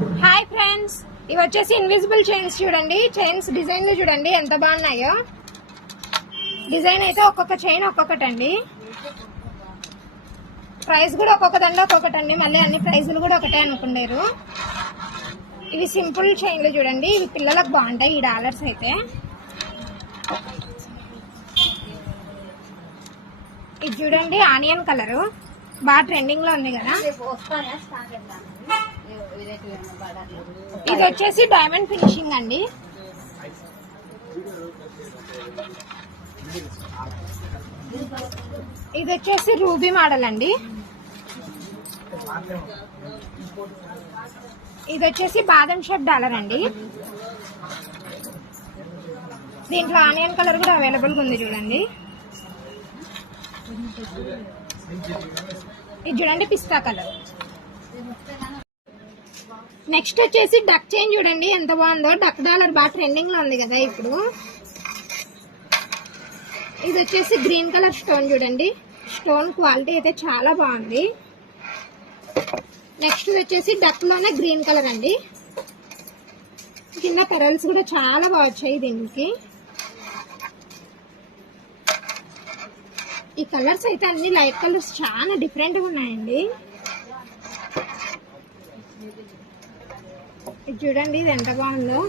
Hi friends, ఇవి వచ్చేసి invisible chains. చూడండి, చైన్స్ డిజైన్లు చూడండి ఎంత బాగున్నాయో. డిజైన్ అయితే ఒక్కొక్క చైన్ ఒక్కొక్కటండి. ప్రైస్ కూడా ఒక్కొక్క దండ ఒక్కొక్కటండి. మళ్ళీ అన్ని ప్రైజులు కూడా ఒకటే అనుకున్నారు. ఇవి సింపుల్ చైన్లు చూడండి, ఇవి పిల్లలకు బాగుంటాయి. ఈ డాలర్స్ అయితే ఇది చూడండి, ఆనియన్ కలరు బాగా ట్రెండింగ్ లో ఉంది కదా. ఇది వచ్చేసి డైమండ్ ఫినిషింగ్ అండి. ఇది వచ్చేసి రూబీ మోడల్ అండి. ఇది వచ్చేసి బాదం షేప్ డాలర్ అండి. దీంట్లో ఆనియన్ కలర్ కూడా అవైలబుల్ గా ఉంది చూడండి. ఇది చూడండి, పిస్తా కలర్. నెక్స్ట్ వచ్చేసి డక్ చైన్ చూడండి ఎంత బాగుందో. డక్ డాలర్ బాగా ట్రెండింగ్ లో ఉంది కదా ఇప్పుడు. ఇది వచ్చేసి గ్రీన్ కలర్ స్టోన్ చూడండి. స్టోన్ క్వాలిటీ అయితే చాలా బాగుంది. నెక్స్ట్ వచ్చేసి డక్ లోనే గ్రీన్ కలర్ అండి. కింద పెరల్స్ కూడా చాలా బాగా వచ్చాయి దీనికి. ఈ కలర్స్ అయితే అన్ని లైట్ కలర్స్ చాలా డిఫరెంట్ గా ఉన్నాయండి. ఇది చూడండి, ఇది ఎంత బాగుందో.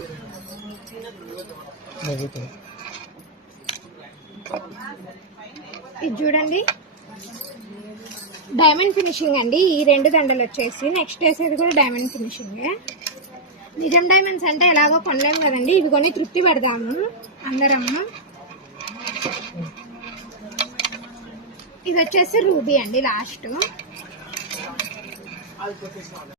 ఇది చూడండి, డైమండ్ ఫినిషింగ్ అండి. ఈ రెండు దండలు వచ్చేసి నెక్స్ట్ వేసేది కూడా డైమండ్ ఫినిషింగ్. నిజం డైమండ్స్ అంటే ఎలాగో కొనలేము కదండి, ఇవి కొని తృప్తి పెడదాము అందరము. ఇది వచ్చేసి రూబీ అండి లాస్ట్.